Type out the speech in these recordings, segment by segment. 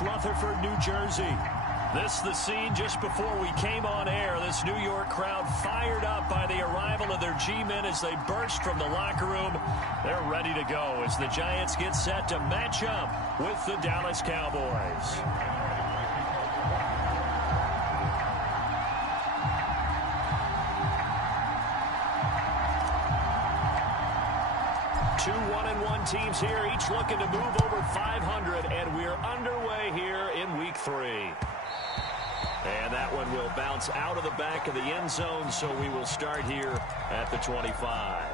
West Rutherford, New Jersey. This the scene just before we came on air. This New York crowd fired up by the arrival of their G-men as they burst from the locker room. They're ready to go as the Giants get set to match up with the Dallas Cowboys. Two 1-1 teams here, each looking to move over 500, and we're underway here in Week 3. And that one will bounce out of the back of the end zone, so we will start here at the 25.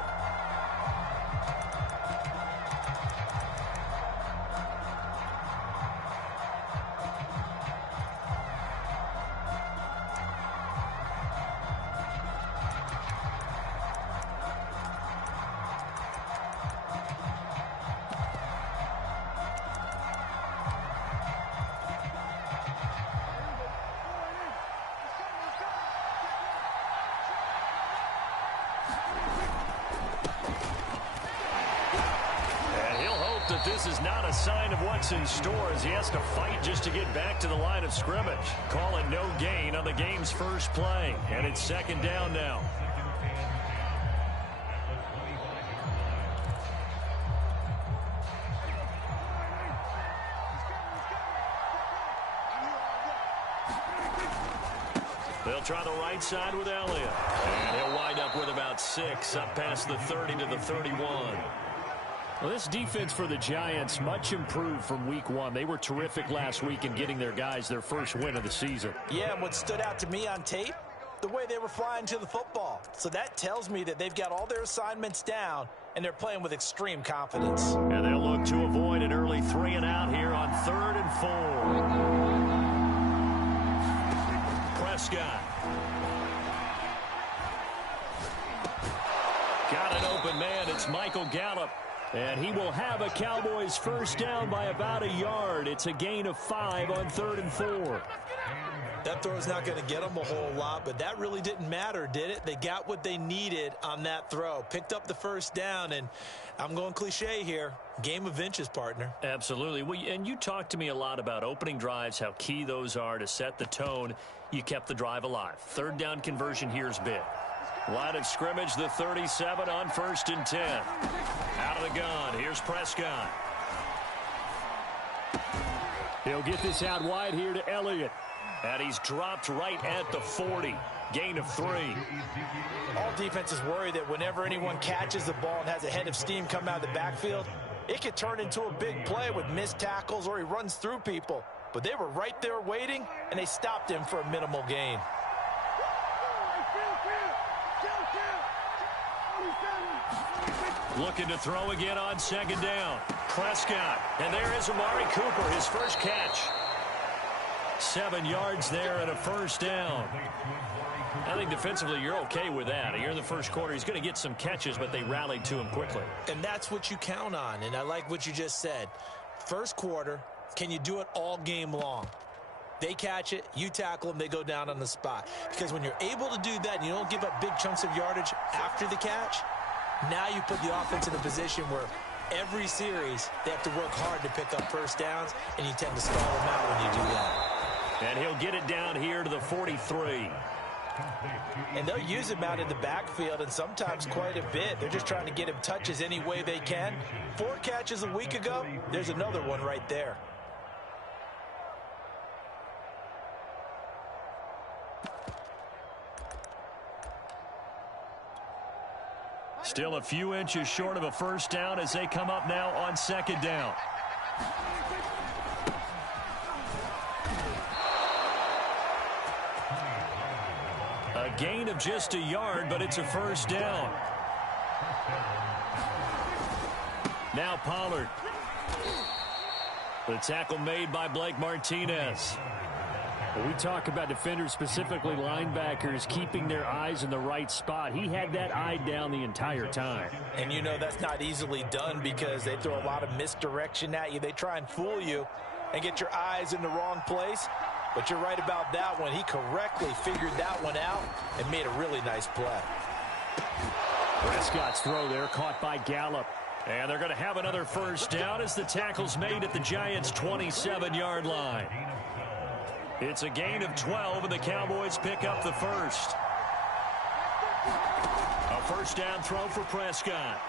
This is not a sign of what's in store as he has to fight just to get back to the line of scrimmage. Call it no gain on the game's first play, and it's second down now. They'll try the right side with Elliott, and he'll wind up with about 6 up past the 30 to the 31. Well, this defense for the Giants much improved from Week 1. They were terrific last week in getting their guys their first win of the season. Yeah, and what stood out to me on tape, the way they were flying to the football. So that tells me that they've got all their assignments down, and they're playing with extreme confidence. And they'll look to avoid an early 3 and out here on 3rd and 4. Prescott. Got an open man. It's Michael Gallup. And he will have a Cowboys first down by about a yard. It's a gain of 5 on 3rd and 4. That throw's not going to get them a whole lot, but that really didn't matter, did it? They got what they needed on that throw. Picked up the first down, and I'm going cliche here. Game of inches, partner. Absolutely. Well, and you talked to me a lot about opening drives, how key those are to set the tone. You kept the drive alive. 3rd down conversion here is big. Line of scrimmage, the 37 on 1st and 10. Out of the gun, here's Prescott. He'll get this out wide here to Elliott. And he's dropped right at the 40. Gain of 3. All defenses worry that whenever anyone catches the ball and has a head of steam come out of the backfield, it could turn into a big play with missed tackles or he runs through people. But they were right there waiting, and they stopped him for a minimal gain. Looking to throw again on 2nd down. Prescott. And there is Amari Cooper, his first catch. 7 yards there and a first down. I think defensively you're okay with that. Here in the first quarter, he's going to get some catches, but they rallied to him quickly. And that's what you count on, and I like what you just said. First quarter, can you do it all game long? They catch it, you tackle them, they go down on the spot. Because when you're able to do that and you don't give up big chunks of yardage after the catch, now you put the offense in a position where every series they have to work hard to pick up first downs, and you tend to stall them out when you do that. And he'll get it down here to the 43. And they'll use him out in the backfield, and sometimes quite a bit. They're just trying to get him touches any way they can. 4 catches a week ago, there's another one right there. Still a few inches short of a first down as they come up now on 2nd down. A gain of just a yard, but it's a first down. Now Pollard. The tackle made by Blake Martinez. We talk about defenders, specifically linebackers, keeping their eyes in the right spot. He had that eye down the entire time. And you know that's not easily done because they throw a lot of misdirection at you. They try and fool you and get your eyes in the wrong place. But you're right about that one. He correctly figured that one out and made a really nice play. Prescott's throw there caught by Gallup. And they're going to have another first down as the tackle's made at the Giants' 27-yard line. It's a gain of 12, and the Cowboys pick up the first. A first down throw for Prescott.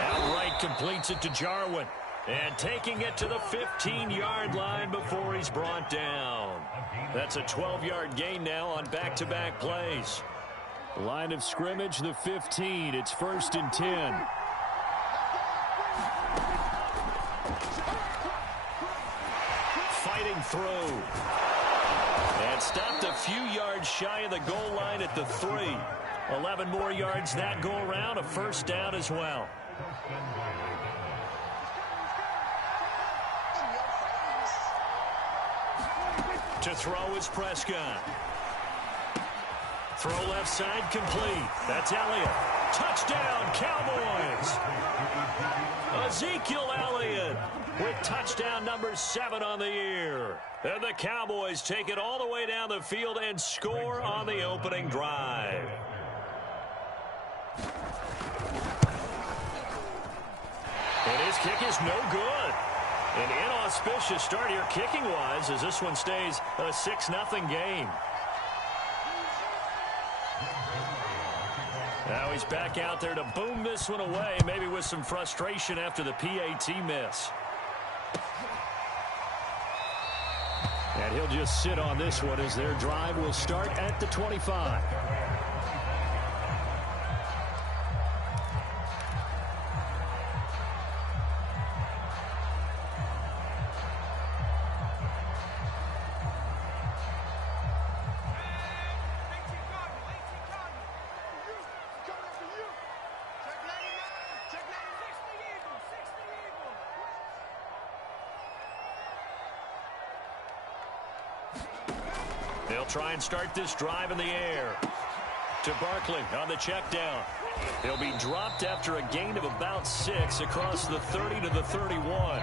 Outright completes it to Jarwin. And taking it to the 15-yard line before he's brought down. That's a 12-yard gain now on back-to-back plays. Line of scrimmage, the 15. It's 1st and 10. Fighting through. And stopped a few yards shy of the goal line at the 3. 11 more yards that go around. A first down as well. To throw is Prescott. Throw left side complete. That's Elliott. Touchdown, Cowboys. Ezekiel Elliott with touchdown number 7 on the year. And the Cowboys take it all the way down the field and score on the opening drive. And his kick is no good. An inauspicious start here kicking-wise as this one stays a 6-0 game. Now he's back out there to boom this one away, maybe with some frustration after the PAT miss. And he'll just sit on this one as their drive will start at the 25. They'll try and start this drive in the air. To Barkley on the check down. He'll be dropped after a gain of about 6 across the 30 to the 31.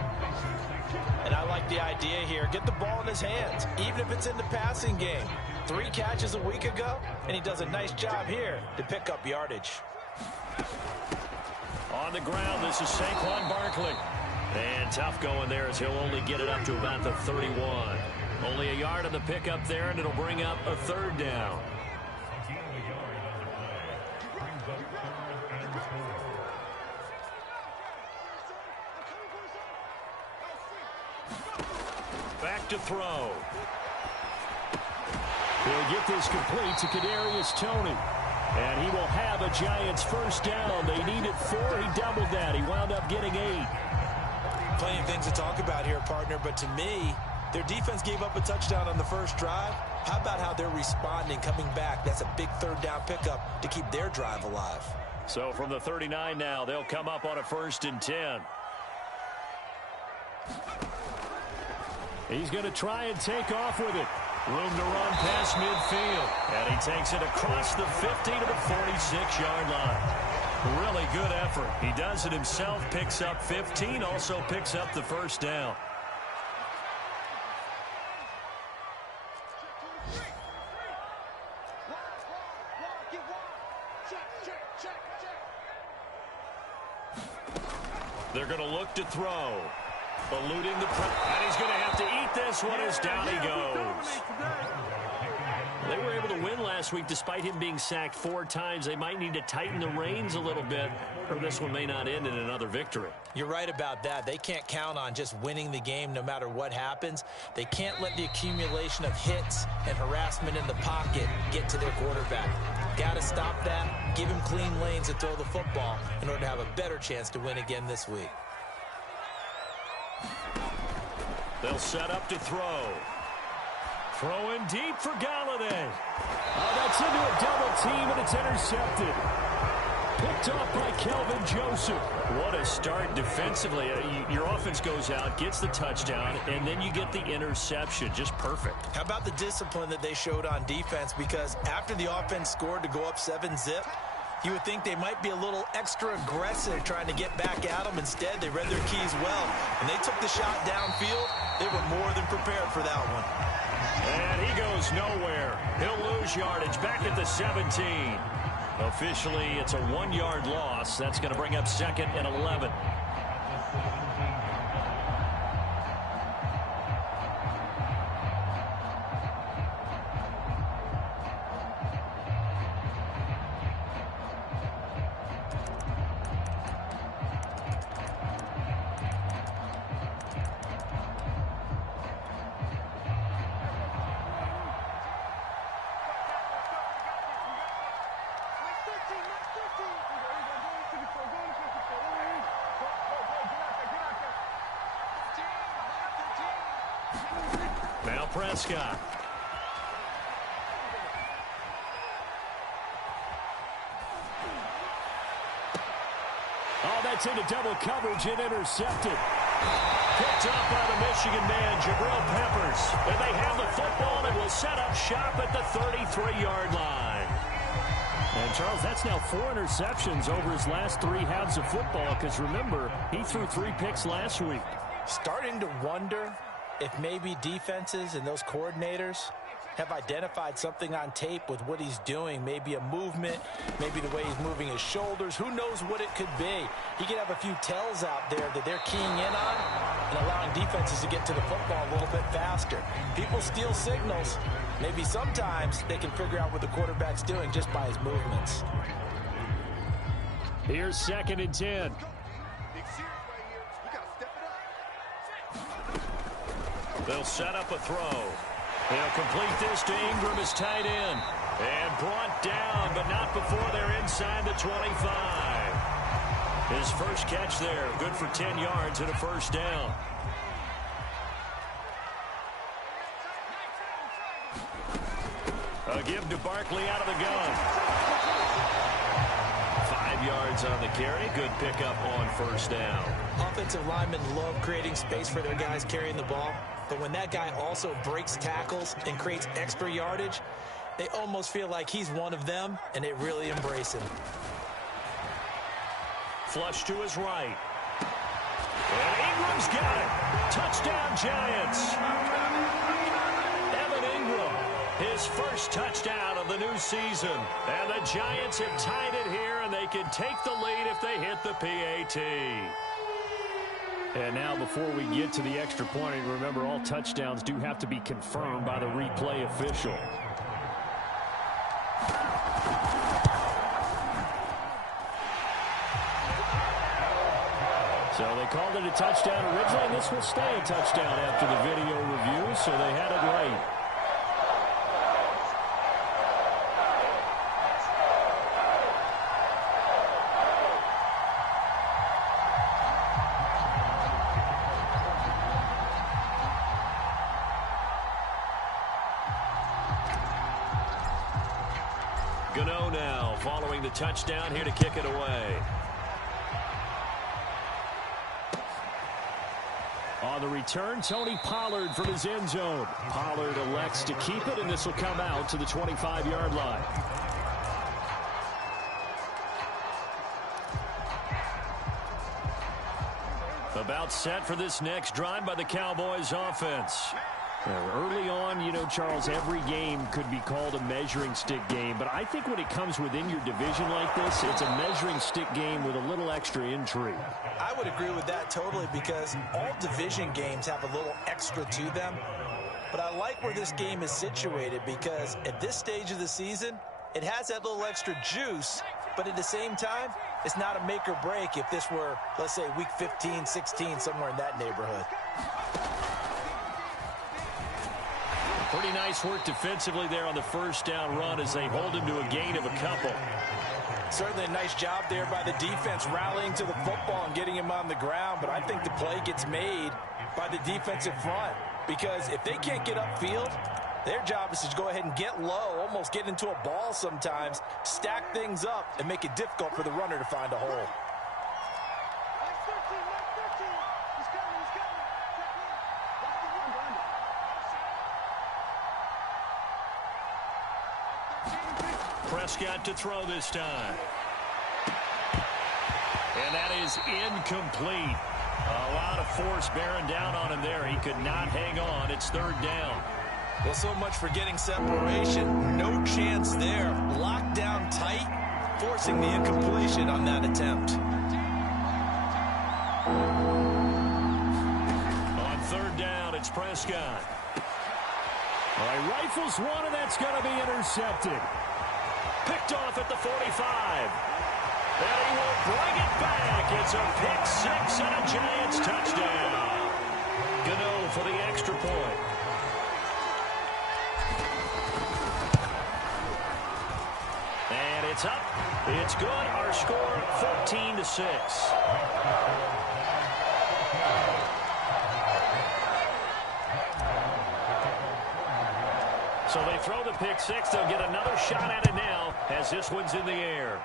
And I like the idea here. Get the ball in his hands, even if it's in the passing game. 3 catches a week ago, and he does a nice job here to pick up yardage. On the ground, this is Saquon Barkley. And tough going there as he'll only get it up to about the 31. Only a yard on the pickup there, and it'll bring up a 3rd down. Back to throw. He'll get this complete to Kadarius Toney. And he will have a Giants first down. They needed 4. He doubled that. He wound up getting 8. Plenty of things to talk about here, partner, but to me, their defense gave up a touchdown on the first drive. How about how they're responding, coming back? That's a big 3rd down pickup to keep their drive alive. So from the 39 now, they'll come up on a 1st and 10. He's going to try and take off with it. Room to run past midfield. And he takes it across the 50 to the 46-yard line. Really good effort. He does it himself, picks up 15, also picks up the first down. They're going to look to throw. Eluding the and he's going to have to eat this one as down he goes. They were able to win last week despite him being sacked 4 times. They might need to tighten the reins a little bit, or this one may not end in another victory. You're right about that. They can't count on just winning the game no matter what happens. They can't let the accumulation of hits and harassment in the pocket get to their quarterback. Got to stop that, give him clean lanes to throw the football in order to have a better chance to win again this week. They'll set up to throw. Throwing deep for Galladay. Oh, that's into a double team, and it's intercepted. Picked off by Kelvin Joseph. What a start defensively. Your offense goes out, gets the touchdown, and then you get the interception. Just perfect. How about the discipline that they showed on defense? Because after the offense scored to go up 7-zip, you would think they might be a little extra aggressive trying to get back at them. Instead, they read their keys well, and they took the shot downfield. They were more than prepared for that one. And he goes nowhere. He'll lose yardage back at the 17. Officially, it's a 1-yard loss. That's going to bring up 2nd and 11. Now Prescott. Oh, that's into double coverage and intercepted. Picked up by the Michigan man, Jabril Peppers. And they have the football and will set up shop at the 33-yard line. And, Charles, that's now 4 interceptions over his last 3 halves of football because, remember, he threw 3 picks last week. Starting to wonder if maybe defenses and those coordinators have identified something on tape with what he's doing. Maybe a movement, maybe the way he's moving his shoulders. Who knows what it could be? He could have a few tells out there that they're keying in on and allowing defenses to get to the football a little bit faster. People steal signals. Maybe sometimes they can figure out what the quarterback's doing just by his movements. Here's 2nd and 10. They'll set up a throw. They'll complete this to Ingram, his tight end. And brought down, but not before they're inside the 25. His first catch there, good for 10 yards and a first down. A give to Barkley out of the gun. 5 yards on the carry. Good pickup on first down. Offensive linemen love creating space for their guys carrying the ball. But when that guy also breaks tackles and creates extra yardage, they almost feel like he's one of them, and they really embrace him. Flush to his right. And Ingram's got it. Touchdown, Giants. Evan Ingram, his first touchdown of the new season. And the Giants have tied it here, and they can take the lead if they hit the PAT. And now before we get to the extra point, remember all touchdowns do have to be confirmed by the replay official. So they called it a touchdown originally, and this will stay a touchdown after the video review, so they had it right. Gano now following the touchdown here to kick it away. On the return, Tony Pollard from his end zone. Pollard elects to keep it, and this will come out to the 25-yard line. About set for this next drive by the Cowboys offense. Early on, you know, Charles, every game could be called a measuring stick game, but I think when it comes within your division like this, it's a measuring stick game with a little extra intrigue. I would agree with that totally because all division games have a little extra to them. But I like where this game is situated because at this stage of the season, it has that little extra juice, but at the same time, it's not a make or break if this were, let's say, week 15, 16, somewhere in that neighborhood. Pretty nice work defensively there on the first down run as they hold him to a gain of a couple. Certainly a nice job there by the defense rallying to the football and getting him on the ground, but I think the play gets made by the defensive front because if they can't get upfield, their job is to go ahead and get low, almost get into a ball sometimes, stack things up, and make it difficult for the runner to find a hole. Prescott to throw this time. And that is incomplete. A lot of force bearing down on him there. He could not hang on. It's third down. Well, so much for getting separation. No chance there. Locked down tight. forcing the incompletion on that attempt. On third down, it's Prescott. All right, rifles one, and that's going to be intercepted. Picked off at the 45. And he will bring it back. It's a pick six and a Giants touchdown. Gano for the extra point. And it's up. It's good. Our score 14-6. So they throw the pick six. They'll get another shot at it now as this one's in the air.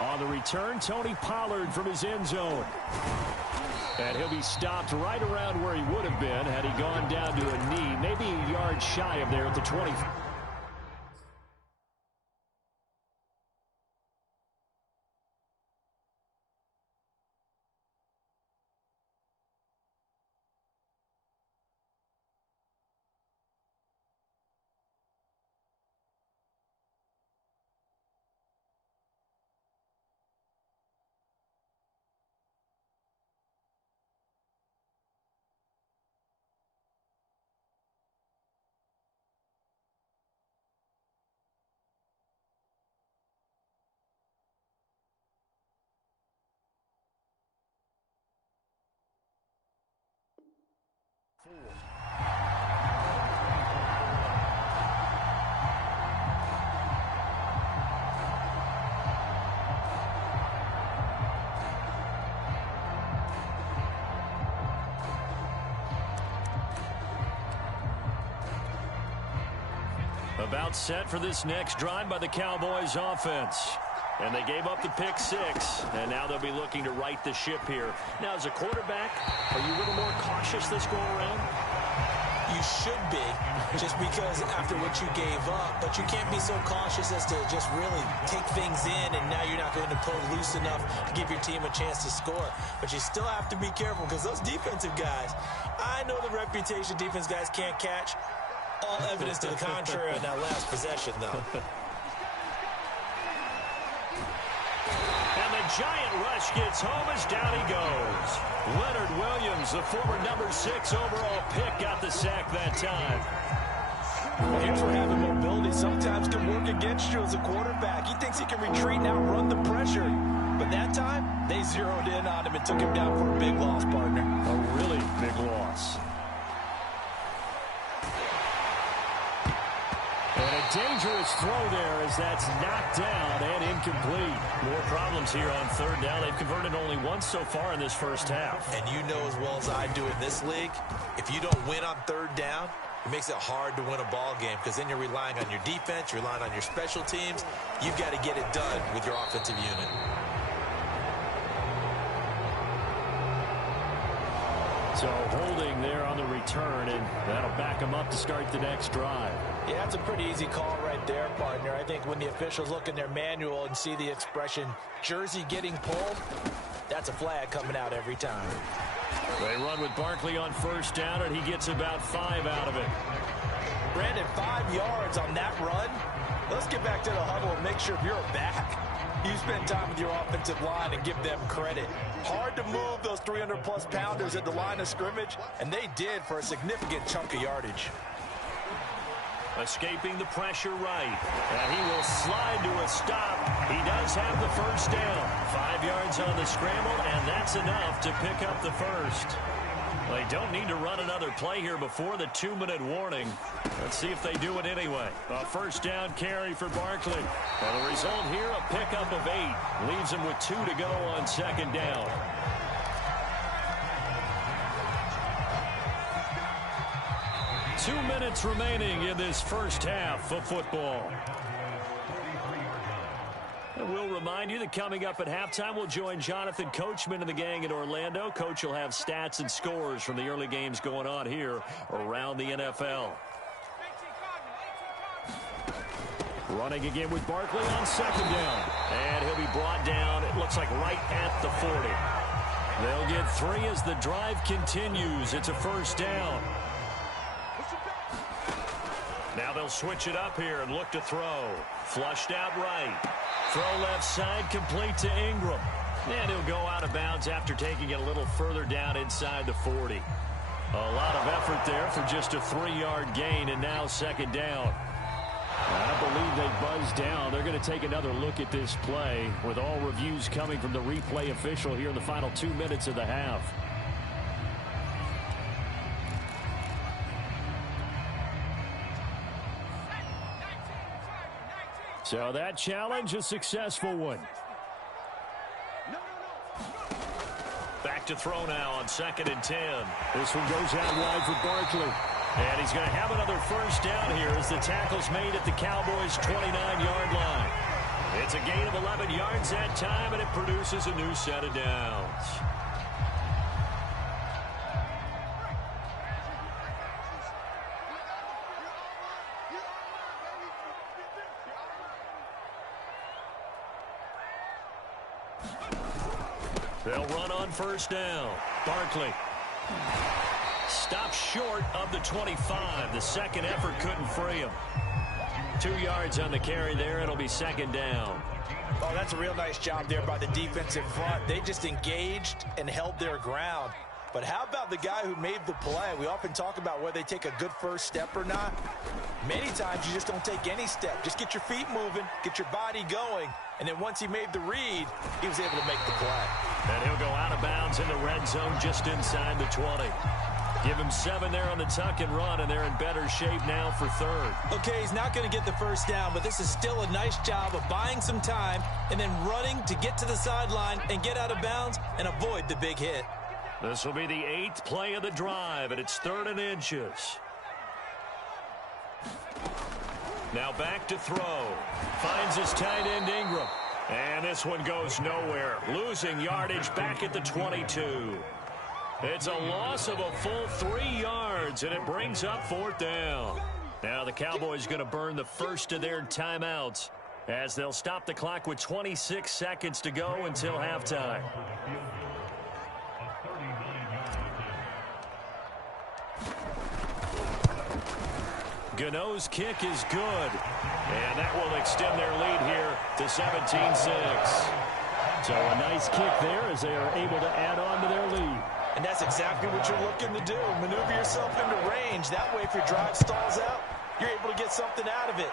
On the return, Tony Pollard from his end zone. And he'll be stopped right around where he would have been had he gone down to a knee, maybe a yard shy of there at the 20. About set for this next drive by the Cowboys offense. And they gave up the pick six, and now they'll be looking to right the ship here. Now, as a quarterback, are you a little more cautious this go around? You should be, just because after what you gave up, but you can't be so cautious as to just really take things in, and now you're not going to pull loose enough to give your team a chance to score. But you still have to be careful, because those defensive guys, I know the reputation defense guys can't catch. All evidence to the contrary on that last possession, though. And the Giant rush gets home as down he goes. Leonard Williams, the former number 6 overall pick, got the sack that time. Well, here's where having mobility sometimes can work against you as a quarterback. He thinks he can retreat and outrun the pressure. But that time, they zeroed in on him and took him down for a big loss, partner. A really big loss. And a dangerous throw there as that's knocked down and incomplete. More problems here on third down. They've converted only once so far in this first half. And you know as well as I do in this league, if you don't win on third down, it makes it hard to win a ball game because then you're relying on your defense, you're relying on your special teams. You've got to get it done with your offensive unit. So holding there on the return, and that'll back them up to start the next drive. Yeah, that's a pretty easy call right there, partner. I think when the officials look in their manual and see the expression jersey getting pulled, that's a flag coming out every time. They run with Barkley on first down, and he gets about 5 out of it. Brandon, 5 yards on that run. Let's get back to the huddle and make sure you're back. You spend time with your offensive line and give them credit. Hard to move those 300-plus pounders at the line of scrimmage, and they did for a significant chunk of yardage. Escaping the pressure right. And he will slide to a stop. He does have the first down. 5 yards on the scramble, and that's enough to pick up the first. They don't need to run another play here before the 2-minute warning. Let's see if they do it anyway. A first down carry for Barkley. And the result here, a pickup of 8. Leaves him with 2 to go on second down. Two minutes remaining in this first half of football. And we'll remind you that coming up at halftime, we'll join Jonathan Coachman and the gang in Orlando. Coach will have stats and scores from the early games going on here around the NFL. Running again with Barkley on second down. And he'll be brought down, it looks like right at the 40. They'll get 3 as the drive continues. It's a first down. Now they'll switch it up here and look to throw. Flushed out right. Throw left side, complete to Ingram. And he'll go out of bounds after taking it a little further down inside the 40. A lot of effort there for just a 3-yard gain, and now second down. I believe they buzzed down. They're going to take another look at this play with all reviews coming from the replay official here in the final 2 minutes of the half. So that challenge, a successful one. Back to throw now on 2nd and 10. This one goes out wide for Barkley. And he's going to have another first down here as the tackle's made at the Cowboys' 29-yard line. It's a gain of 11 yards that time, and it produces a new set of downs. They'll run on first down. Barkley stops short of the 25. The second effort couldn't free him. 2 yards on the carry there. It'll be second down. Oh, that's a real nice job there by the defensive front. They just engaged and held their ground. But how about the guy who made the play? We often talk about whether they take a good first step or not. Many times you just don't take any step. Just get your feet moving, get your body going, and then once he made the read, he was able to make the play. And he'll go out of bounds in the red zone just inside the 20. Give him 7 there on the tuck and run, and they're in better shape now for third. Okay, he's not going to get the first down, but this is still a nice job of buying some time and then running to get to the sideline and get out of bounds and avoid the big hit. This will be the 8th play of the drive, and it's 3rd and inches. Now back to throw. Finds his tight end Ingram. And this one goes nowhere. Losing yardage back at the 22. It's a loss of a full 3 yards, and it brings up 4th down. Now the Cowboys going to burn the first of their timeouts as they'll stop the clock with 26 seconds to go until halftime. Gano's kick is good, and that will extend their lead here to 17-6. So a nice kick there as they are able to add on to their lead. And that's exactly what you're looking to do. Maneuver yourself into range. That way, if your drive stalls out, you're able to get something out of it.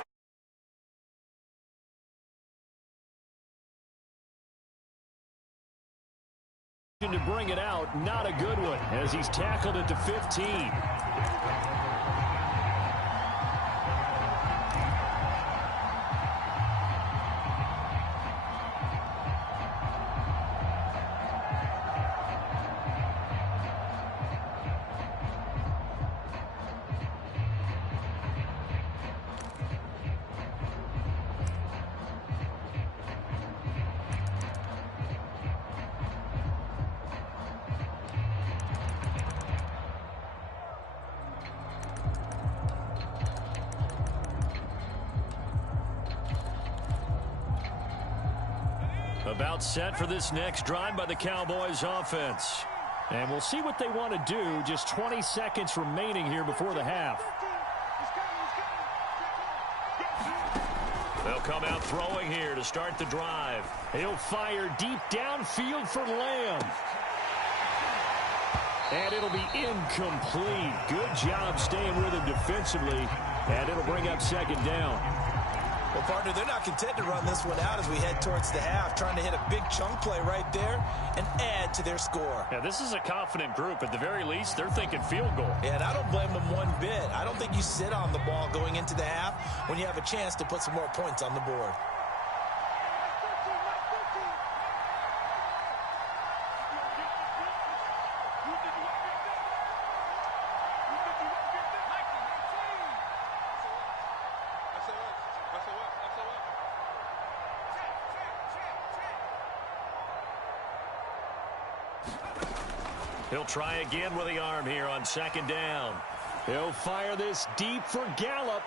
To bring it out, not a good one as he's tackled at the 15. About set for this next drive by the Cowboys offense. And we'll see what they want to do. Just 20 seconds remaining here before the half. They'll come out throwing here to start the drive. He'll fire deep downfield for Lamb. And it'll be incomplete. Good job staying with him defensively. And it'll bring up second down. Well, partner, they're not content to run this one out as we head towards the half, trying to hit a big chunk play right there and add to their score. Yeah, this is a confident group. At the very least, they're thinking field goal. Yeah, and I don't blame them one bit. I don't think you sit on the ball going into the half when you have a chance to put some more points on the board. He'll try again with the arm here on second down. He'll fire this deep for Gallup.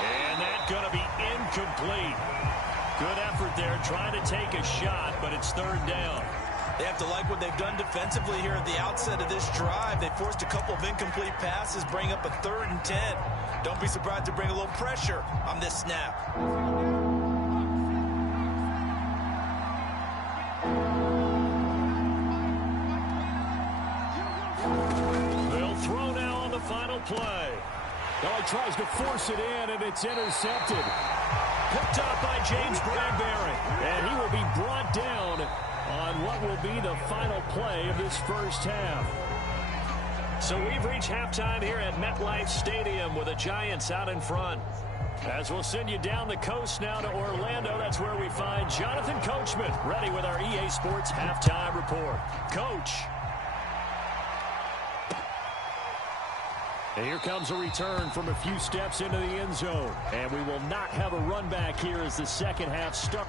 And that's going to be incomplete. Good effort there trying to take a shot, but it's third down. They have to like what they've done defensively here at the outset of this drive. They forced a couple of incomplete passes, bring up a 3rd and 10. Don't be surprised to bring a little pressure on this snap. They'll throw now on the final play. Now he tries to force it in, and it's intercepted. Picked up by James Bradbury. And he will be brought down on what will be the final play of this first half. So we've reached halftime here at MetLife Stadium with the Giants out in front. As we'll send you down the coast now to Orlando, that's where we find Jonathan Coachman ready with our EA Sports halftime report. Coach. And here comes a return from a few steps into the end zone. And we will not have a run back here as the second half starts.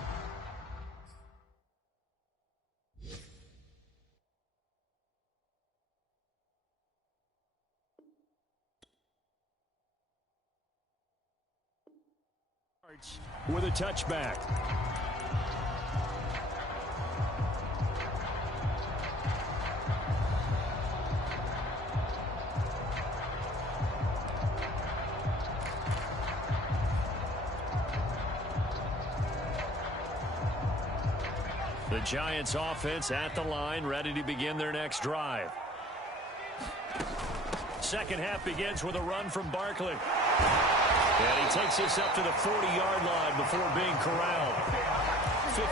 With a touchback. The Giants offense at the line, ready to begin their next drive. Second half begins with a run from Barkley. And he takes this up to the 40-yard line before being corralled.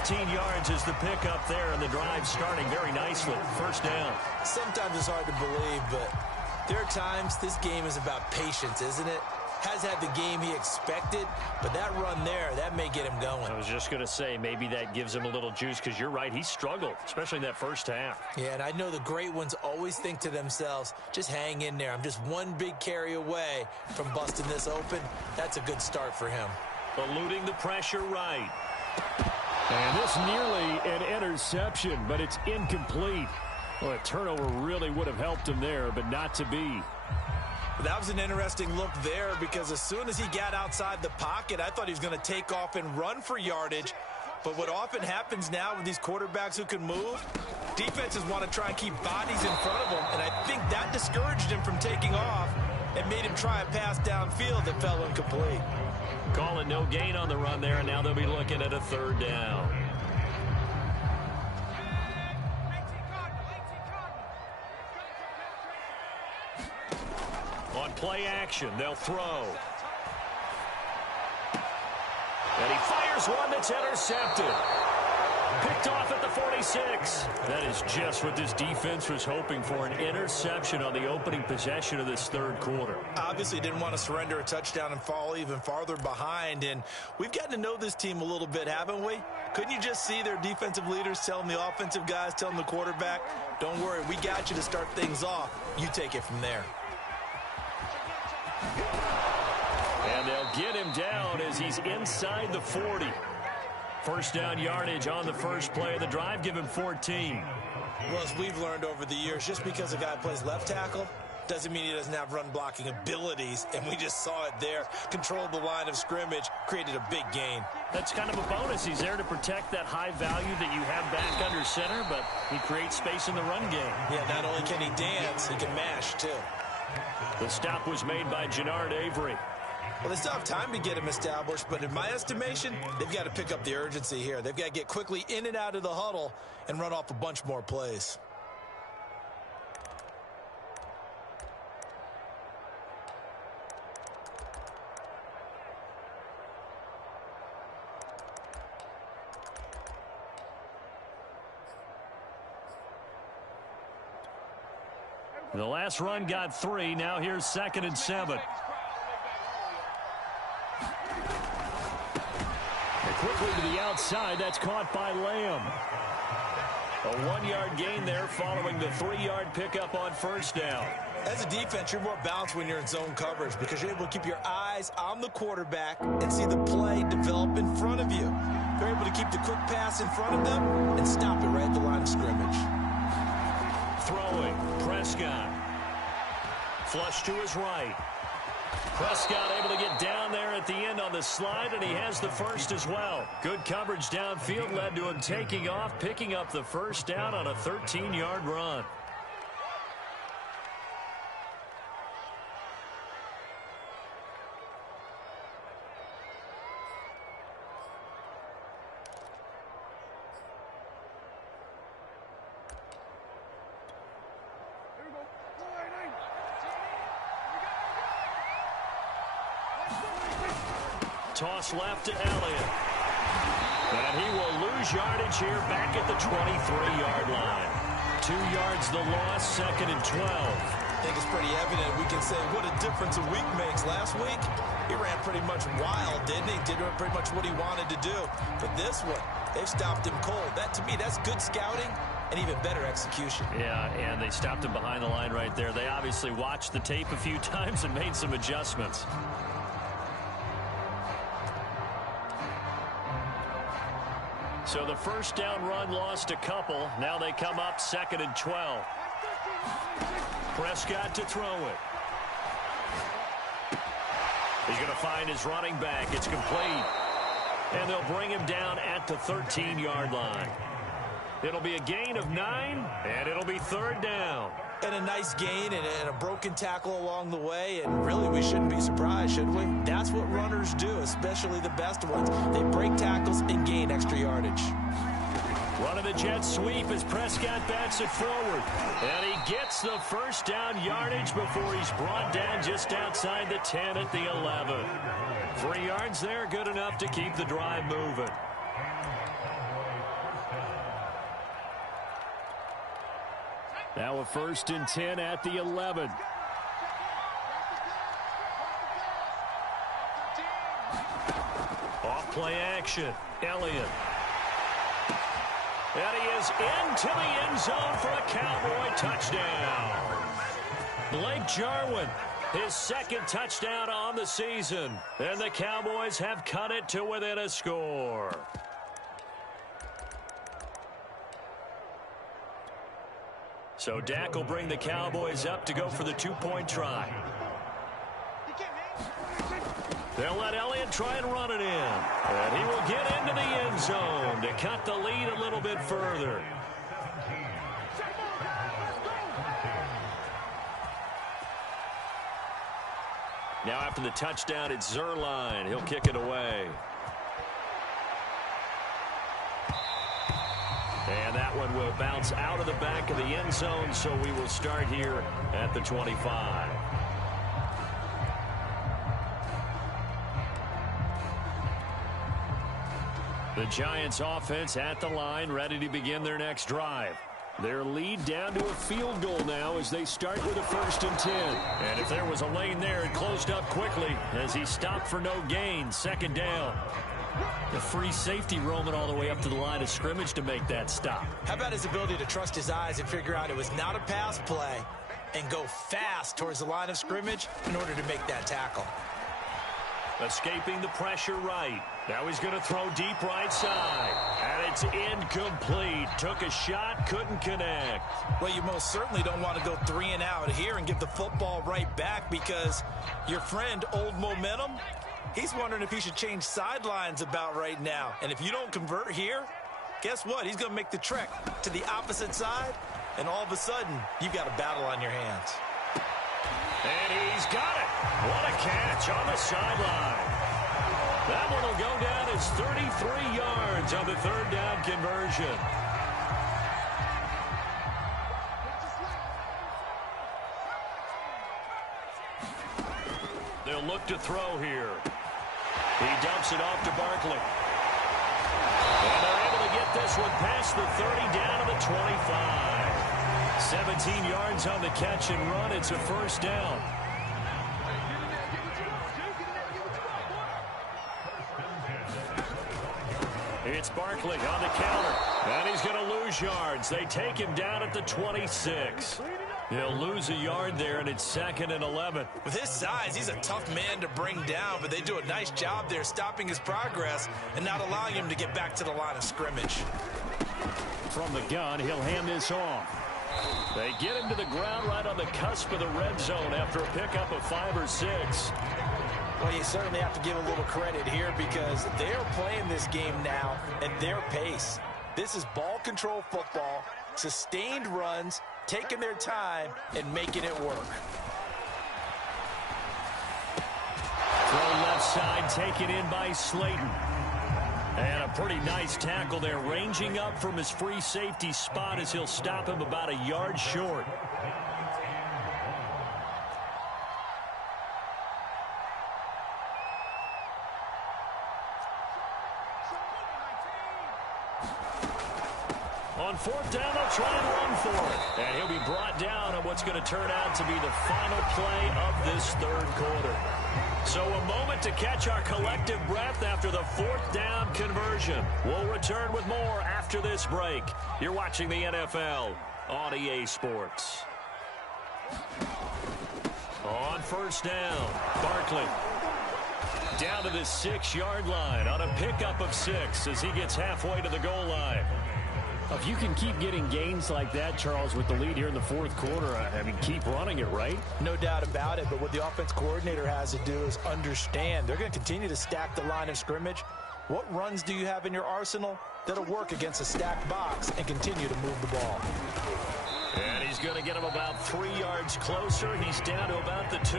15 yards is the pickup there, and the drive starting very nicely. First down. Sometimes it's hard to believe, but there are times this game is about patience, isn't it? Has had the game he expected, but that run there, that may get him going. I was just going to say, maybe that gives him a little juice, because you're right, he struggled, especially in that first half. Yeah, and I know the great ones always think to themselves, just hang in there. I'm just one big carry away from busting this open. That's a good start for him. Eluding the pressure right. And this nearly an interception, but it's incomplete. Well, a turnover really would have helped him there, but not to be. That was an interesting look there, because as soon as he got outside the pocket, I thought he was going to take off and run for yardage. But what often happens now with these quarterbacks who can move, defenses want to try and keep bodies in front of them, and I think that discouraged him from taking off and made him try a pass downfield that fell incomplete. Calling no gain on the run there, and now they'll be looking at a 3rd down. On play action, they'll throw. And he fires one that's intercepted. Picked off at the 46. That is just what this defense was hoping for, an interception on the opening possession of this 3rd quarter. Obviously didn't want to surrender a touchdown and fall even farther behind, and we've gotten to know this team a little bit, haven't we? Couldn't you just see their defensive leaders telling the offensive guys, telling the quarterback, don't worry, we got you to start things off. You take it from there. And they'll get him down as he's inside the 40. First down yardage on the first play of the drive. Give him 14. Well, as we've learned over the years, just because a guy plays left tackle doesn't mean he doesn't have run blocking abilities, and we just saw it there. Controlled the line of scrimmage, created a big gain. That's kind of a bonus. He's there to protect that high value that you have back under center, but he creates space in the run game. Yeah, not only can he dance, he can mash, too. The stop was made by Jannard Avery. Well, they still have time to get him established, but in my estimation, they've got to pick up the urgency here. They've got to get quickly in and out of the huddle and run off a bunch more plays. The last run got 3. Now here's 2nd and 7. And quickly to the outside. That's caught by Lamb. A 1-yard gain there following the 3-yard pickup on first down. As a defense, you're more balanced when you're in zone coverage because you're able to keep your eyes on the quarterback and see the play develop in front of you. You're able to keep the quick pass in front of them and stop it right at the line of scrimmage. Throwing, Prescott. Flush to his right. Prescott able to get down there at the end on the slide, and he has the first as well. Good coverage downfield led to him taking off, picking up the first down on a 13-yard run. Toss left to Elliott. And he will lose yardage here back at the 23-yard line. 2 yards the loss, 2nd and 12. I think it's pretty evident. We can say what a difference a week makes. Last week, he ran pretty much wild, didn't he? Did pretty much what he wanted to do. But this one, they've stopped him cold. That, to me, that's good scouting and even better execution. Yeah, and they stopped him behind the line right there. They obviously watched the tape a few times and made some adjustments. So the first down run lost a couple. Now they come up 2nd and 12. Prescott to throw it. He's going to find his running back. It's complete. And they'll bring him down at the 13-yard line. It'll be a gain of 9, and it'll be 3rd down. And a nice gain and a broken tackle along the way. And really, we shouldn't be surprised, should we? That's what runners do, especially the best ones. They break tackles and gain extra yardage. Running the jet sweep as Prescott bats it forward. And he gets the first down yardage before he's brought down just outside the 10 at the 11. 3 yards there, good enough to keep the drive moving. Now a 1st and 10 at the 11. Off play action. Elliott. And he is into the end zone for a Cowboy touchdown. Blake Jarwin, his 2nd touchdown on the season. And the Cowboys have cut it to within a score. So Dak will bring the Cowboys up to go for the 2-point try. They'll let Elliott try and run it in. And he will get into the end zone to cut the lead a little bit further. Now after the touchdown, it's Zuerlein. He'll kick it away. And that one will bounce out of the back of the end zone, so we will start here at the 25. The Giants offense at the line, ready to begin their next drive. Their lead down to a field goal now as they start with a 1st and 10. And if there was a lane there, it closed up quickly as he stopped for no gain. 2nd down. The free safety roaming all the way up to the line of scrimmage to make that stop. How about his ability to trust his eyes and figure out it was not a pass play and go fast towards the line of scrimmage in order to make that tackle. Escaping the pressure right. Now he's going to throw deep right side. And it's incomplete. Took a shot, couldn't connect. Well, you most certainly don't want to go 3 and out here and give the football right back because your friend, Old Momentum, he's wondering if he should change sidelines about right now. And if you don't convert here, guess what? He's going to make the trek to the opposite side, and all of a sudden, you've got a battle on your hands. And he's got it. What a catch on the sideline. That one will go down as 33 yards on the 3rd down conversion. They'll look to throw here. He dumps it off to Barkley. And they're able to get this one past the 30 down to the 25. 17 yards on the catch and run. It's a 1st down. It's Barkley on the counter. And he's going to lose yards. They take him down at the 26. He'll lose a yard there, and it's 2nd and 11. With his size, he's a tough man to bring down, but they do a nice job there stopping his progress and not allowing him to get back to the line of scrimmage. From the gun, he'll hand this off. They get him to the ground right on the cusp of the red zone after a pickup of 5 or 6. Well, you certainly have to give a little credit here because they're playing this game now at their pace. This is ball control football, sustained runs, taking their time, and making it work. Throw left side, taken in by Slayton. And a pretty nice tackle there, ranging up from his free safety spot as he'll stop him about a yard short. On 4th down, they'll try and run for it. And he'll be brought down on what's going to turn out to be the final play of this 3rd quarter. So a moment to catch our collective breath after the 4th down conversion. We'll return with more after this break. You're watching the NFL on EA Sports. On 1st down, Barkley. Down to the 6-yard line on a pickup of 6 as he gets halfway to the goal line. If you can keep getting gains like that, Charles, with the lead here in the 4th quarter, I mean, keep running it, right? No doubt about it, but what the offense coordinator has to do is understand. They're going to continue to stack the line of scrimmage. What runs do you have in your arsenal that'll work against a stacked box and continue to move the ball? And he's going to get him about 3 yards closer. He's down to about the 2.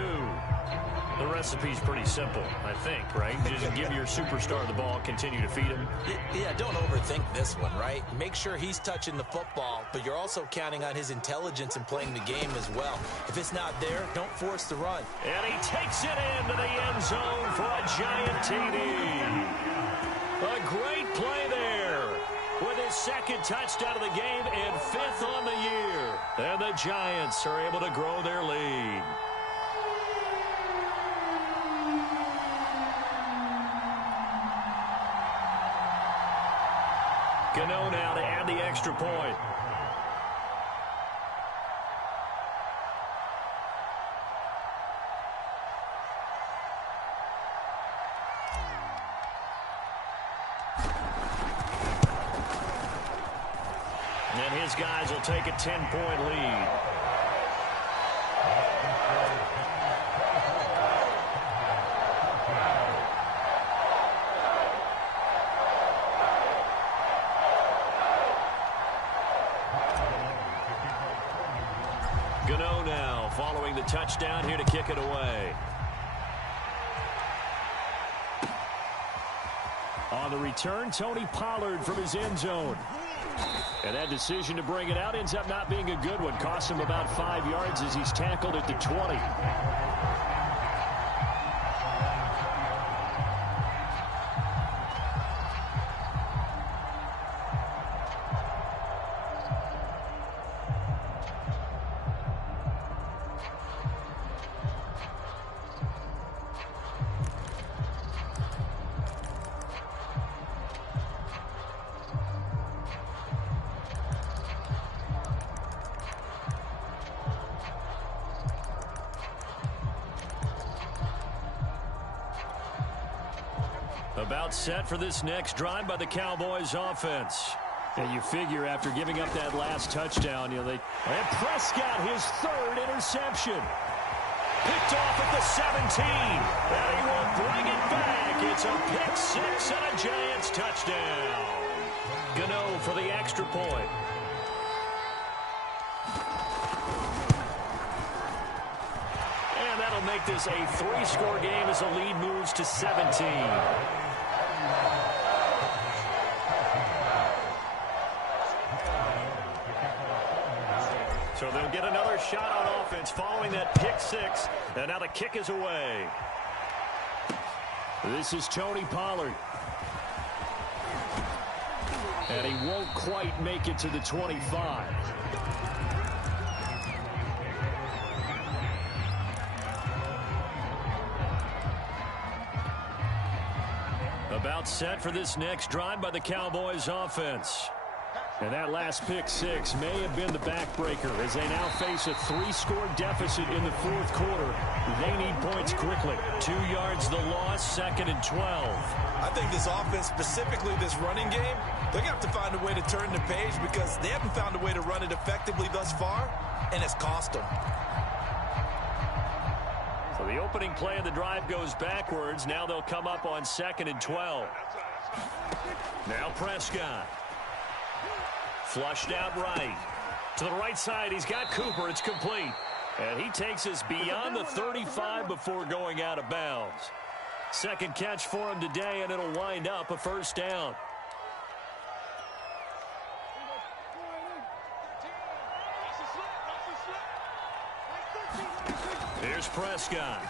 The recipe's pretty simple, I think, right? Just give your superstar the ball, continue to feed him. Yeah, don't overthink this one, right? Make sure he's touching the football, but you're also counting on his intelligence in playing the game as well. If it's not there, don't force the run. And he takes it into the end zone for a giant TD. A great play there with his 2nd touchdown of the game and 5th on the year. And the Giants are able to grow their lead. Gano now to add the extra point. And his guys will take a 10-point lead. Gano now following the touchdown here to kick it away. On the return, Tony Pollard from his end zone. And that decision to bring it out ends up not being a good one. Costs him about 5 yards as he's tackled at the 20. About set for this next drive by the Cowboys offense. And you figure after giving up that last touchdown, and Prescott, his 3rd interception. Picked off at the 17. And he will bring it back. It's a pick 6 and a Giants touchdown. Gano for the extra point. And that'll make this a 3-score game as the lead moves to 17. So they'll get another shot on offense following that pick 6. And now the kick is away. This is Tony Pollard. And he won't quite make it to the 25. About set for this next drive by the Cowboys offense. And that last pick six may have been the backbreaker as they now face a 3-score deficit in the fourth quarter. They need points quickly. 2 yards the loss, 2nd and 12. I think this offense, specifically this running game, they're going to have to find a way to turn the page because they haven't found a way to run it effectively thus far, and it's cost them. So the opening play of the drive goes backwards. Now they'll come up on 2nd and 12. Now Prescott. Flushed out right. To the right side, he's got Cooper. It's complete. And he takes us beyond the 35 before going out of bounds. Second catch for him today, and it'll wind up a first down. Here's Prescott.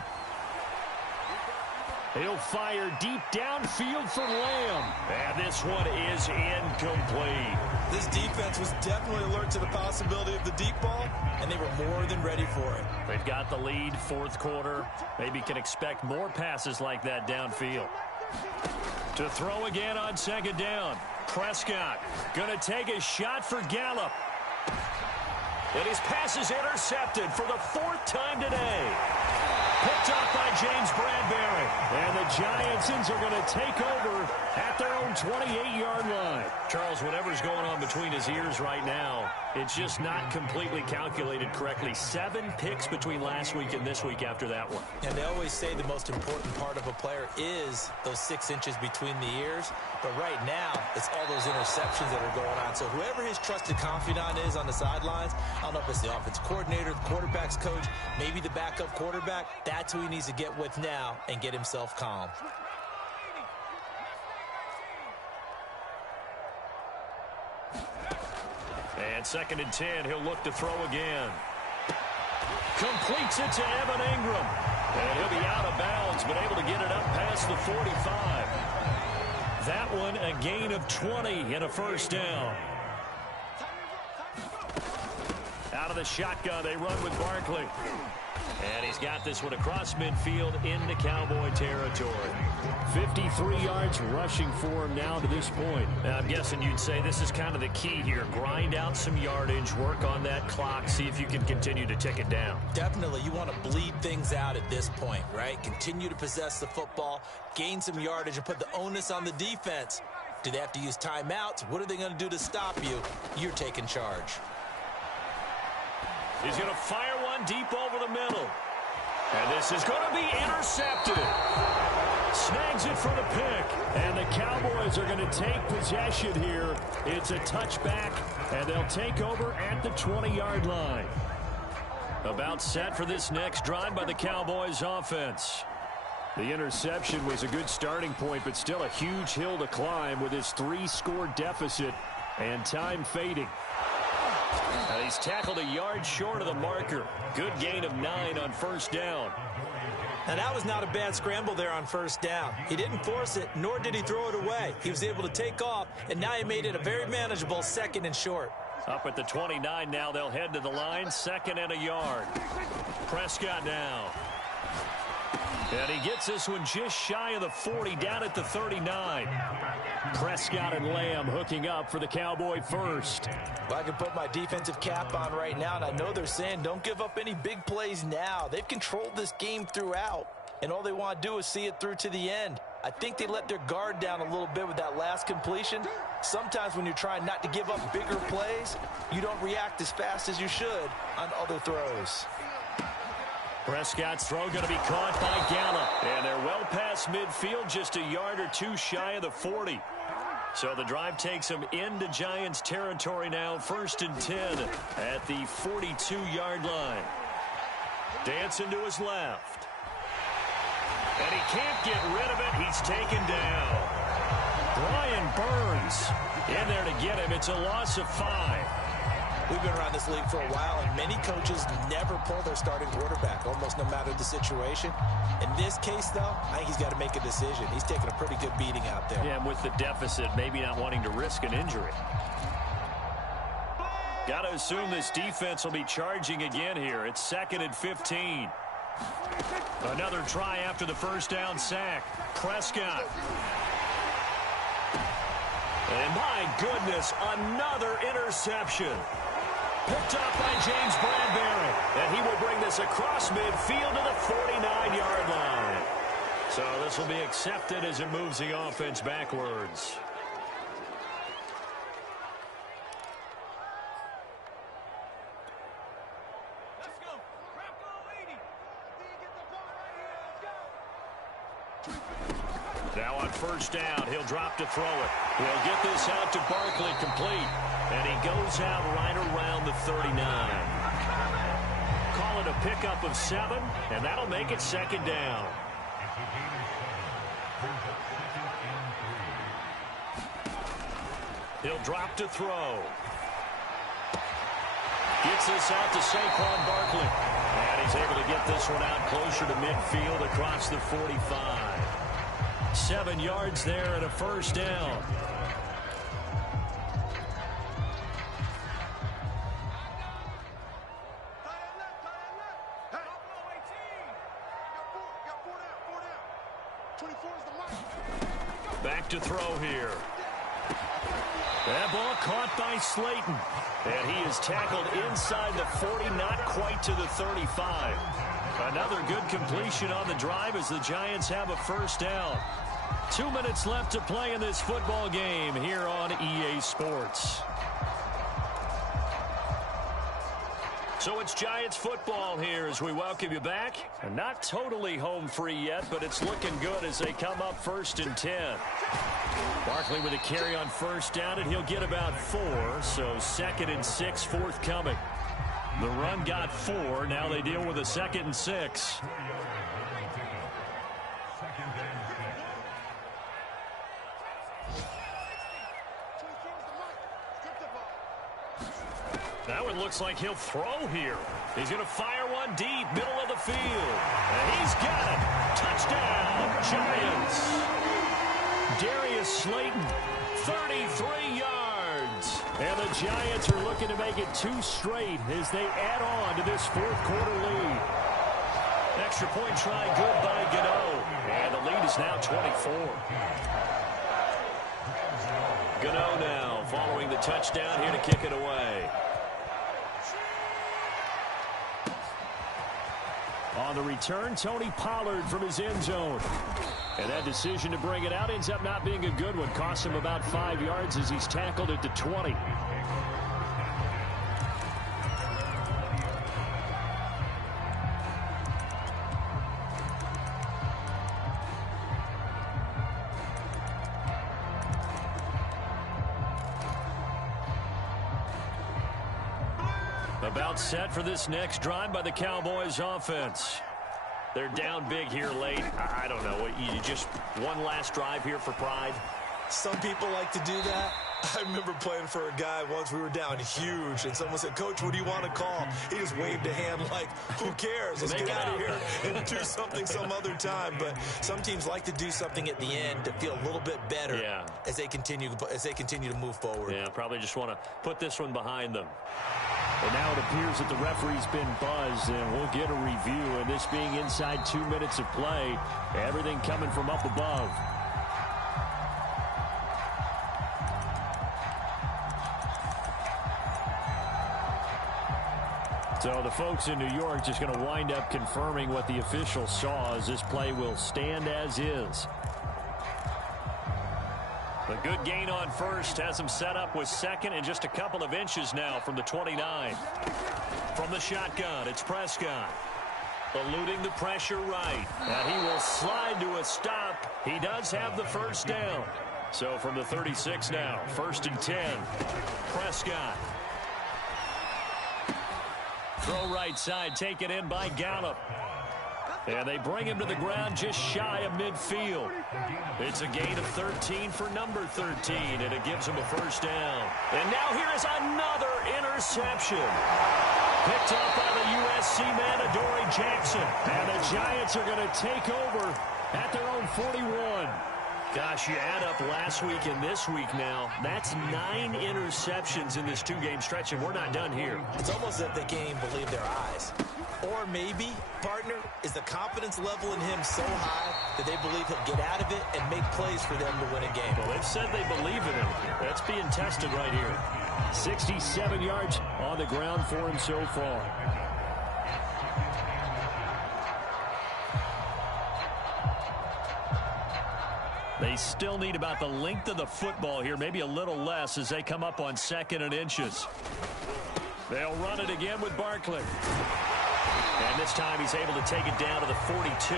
He'll fire deep downfield for Lamb. And this one is incomplete. This defense was definitely alert to the possibility of the deep ball, and they were more than ready for it. They've got the lead, fourth quarter. Maybe can expect more passes like that downfield. To throw again on 2nd down. Prescott going to take a shot for Gallup. And his pass is intercepted for the 4th time today. Picked up by James Bradbury. And the Giants are going to take over at their own 28-yard line. Charles, whatever's going on between his ears right now, it's just not completely calculated correctly. 7 picks between last week and this week after that one. And they always say the most important part of a player is those 6 inches between the ears. But right now, it's all those interceptions that are going on. So whoever his trusted confidant is on the sidelines, I don't know if it's the offense coordinator, the quarterback's coach, maybe the backup quarterback, that's who he needs to get with now and get himself calm. And 2nd and 10, he'll look to throw again. Completes it to Evan Ingram. And he'll be out of bounds, but able to get it up past the 45. That one a gain of 20 and a first down. Out of the shotgun, they run with Barkley. And he's got this one across midfield into Cowboy territory. 53 yards rushing for him now to this point. Now, I'm guessing you'd say this is kind of the key here. Grind out some yardage, work on that clock, see if you can continue to tick it down. Definitely, you want to bleed things out at this point, right? Continue to possess the football, gain some yardage, and put the onus on the defense. Do they have to use timeouts? What are they going to do to stop you? You're taking charge. He's going to fire one deep over the middle. And this is going to be intercepted. Snags it for the pick. And the Cowboys are going to take possession here. It's a touchback, and they'll take over at the 20-yard line. About set for this next drive by the Cowboys offense. The interception was a good starting point, but still a huge hill to climb with his 3-score deficit and time fading. And he's tackled a yard short of the marker. Good gain of 9 on first down. And that was not a bad scramble there on first down. He didn't force it, nor did he throw it away. He was able to take off, and now he made it a very manageable 2nd and short. Up at the 29 now, they'll head to the line, 2nd and a yard. Prescott now. And he gets this one just shy of the 40, down at the 39. Prescott and Lamb hooking up for the Cowboy first. Well, I can put my defensive cap on right now, and I know they're saying don't give up any big plays now. They've controlled this game throughout, and all they want to do is see it through to the end. I think they let their guard down a little bit with that last completion. Sometimes when you're trying not to give up bigger plays, you don't react as fast as you should on other throws. Prescott's throw going to be caught by Gallup. And they're well past midfield, just a yard or two shy of the 40. So the drive takes them into Giants territory now, 1st and 10 at the 42-yard line. Dancing to his left. And he can't get rid of it. He's taken down. Brian Burns in there to get him. It's a loss of 5. We've been around this league for a while, and many coaches never pull their starting quarterback, almost no matter the situation. In this case, though, I think he's got to make a decision. He's taking a pretty good beating out there. Yeah, and with the deficit, maybe not wanting to risk an injury. Got to assume this defense will be charging again here. It's 2nd and 15. Another try after the first down sack. Prescott. And my goodness, another interception. Picked up by James Bradbury. And he will bring this across midfield to the 49-yard line. So this will be accepted as it moves the offense backwards. Now on first down, he'll drop to throw it. He'll get this out to Barkley, complete. And he goes out right around the 39. Call it a pickup of 7, and that'll make it second down. He'll drop to throw. Gets this out to Saquon Barkley. And he's able to get this one out closer to midfield across the 45. 7 yards there and a first down. Back to throw here. That ball caught by Slayton. And he is tackled inside the 40, not quite to the 35. Another good completion on the drive as the Giants have a first down. 2 minutes left to play in this football game here on EA Sports. So it's Giants football here as we welcome you back. And not totally home free yet, but it's looking good as they come up 1st and 10. Barkley with a carry on first down, and he'll get about 4, so 2nd and 6 forthcoming. The run got 4. Now they deal with a 2nd and 6. That one looks like he'll throw here. He's going to fire one deep, middle of the field. And he's got it. Touchdown, Giants. Darius Slayton, 33 yards. And the Giants are looking to make it 2 straight as they add on to this 4th quarter lead. Extra point try good by Gano. And the lead is now 24. Gano now following the touchdown here to kick it away. On the return, Tony Pollard from his end zone. And that decision to bring it out ends up not being a good one. Costs him about 5 yards as he's tackled at the 20. About set for this next drive by the Cowboys offense. They're down big here late. I don't know. You just one last drive here for pride? Some people like to do that. I remember playing for a guy once. We were down huge, and someone said, "Coach, what do you want to call?" He just waved a hand like, who cares? Let's get out of here and do something some other time. But some teams like to do something at the end to feel a little bit better as they continue to move forward. Yeah, probably just want to put this one behind them. And now it appears that the referee's been buzzed, and we'll get a review. And this being inside 2 minutes of play, everything coming from up above. So the folks in New York just going to wind up confirming what the official saw, as this play will stand as is. A good gain on first has him set up with 2nd and just a couple of inches now from the 29. From the shotgun, it's Prescott. Eluding the pressure right. And he will slide to a stop. He does have the first down. So from the 36 now, 1st and 10. Prescott. Throw right side, taken in by Gallup. And they bring him to the ground just shy of midfield. It's a gain of 13 for number 13, and it gives him a first down. And now here is another interception. Picked up by the USC man, Adoree Jackson. And the Giants are going to take over at their own 41. Gosh, you add up last week and this week now. That's 9 interceptions in this 2-game stretch, and we're not done here. It's almost as if they can't even believe their eyes. Or maybe, partner, is the confidence level in him so high that they believe he'll get out of it and make plays for them to win a game. Well, they've said they believe in him. That's being tested right here. 67 yards on the ground for him so far. They still need about the length of the football here, maybe a little less as they come up on 2nd and inches. They'll run it again with Barkley. And this time he's able to take it down to the 42.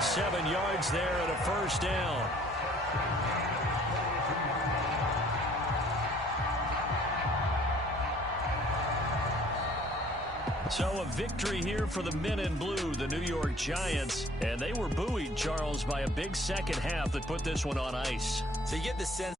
7 yards there and a first down. So a victory here for the men in blue, the New York Giants. And they were buoyed, Charles, by a big second half that put this one on ice. So you get the sense